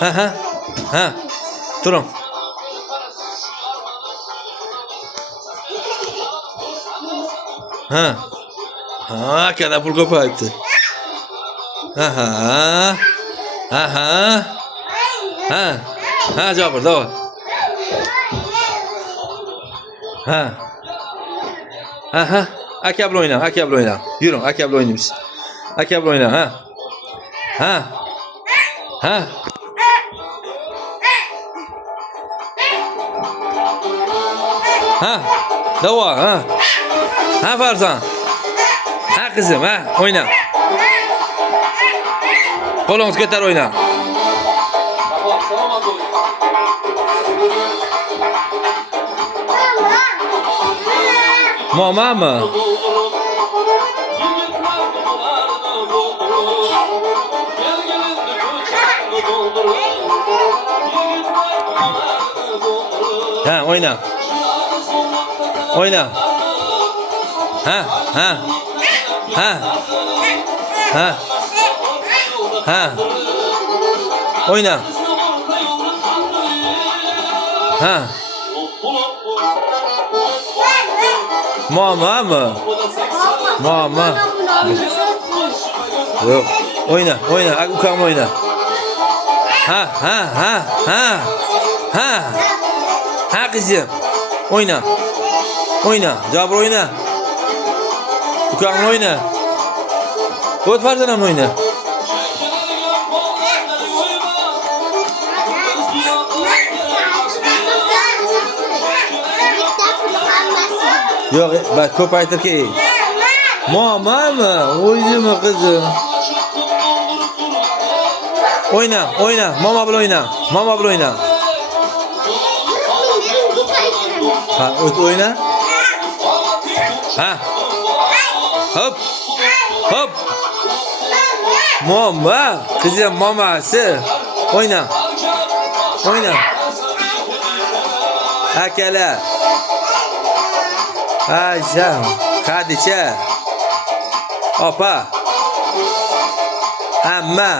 Ha ha. Ha. Durun. Ha. Ha, kada pul ko'payibdi. Ha ha. Ha ha. Ha. Ha, Jabir, davay. Ha. Ha ha. Aka bilan o'yna, aka bilan o'yna. Yuring, aka bilan o'ynaymiz. Aka bilan o'yna, ha. Ha. Ha. Ha. Davay, ha. Ha Farzan. Ha qizim, ha, o'yna. Qo'lingiz ko'tar o'yna. Momami? Ha, o'yna. O'yna. Ha, ha. Ha. Ha. Ha. O'yna. Ha. Momami? Mama. Yo'q. O'yna, o'yna, ukam o'yna. Ha, ha, ha, ha. Ha. Ha qizim. O'yna. O'yna, Jabir o'yna. Ukam o'yna. O't Farzanam o'yna. Yo'q, bak ko'paytirki. Momami, o'zimi qizim. O'yna, o'yna, mama bilan o'yna. Mama bilan o'yna. Ha, o't o'yna. Ha. Hop. Hop. Mama, qizim mamasi. O'yna. O'yna. Akalar. Ajam, Khadicha. Opa. Amma.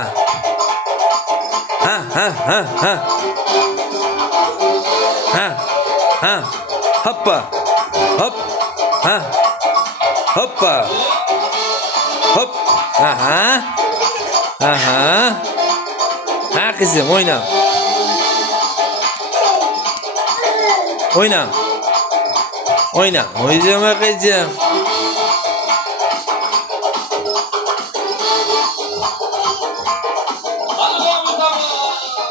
Ha, ha, ha, ha. Ha. Ha. Hoppa. Hop. Ha. Hoppa. Hop. Aha. Aha. Ha qizim, o'yna. O'yna. O'yna. O'zim qizim.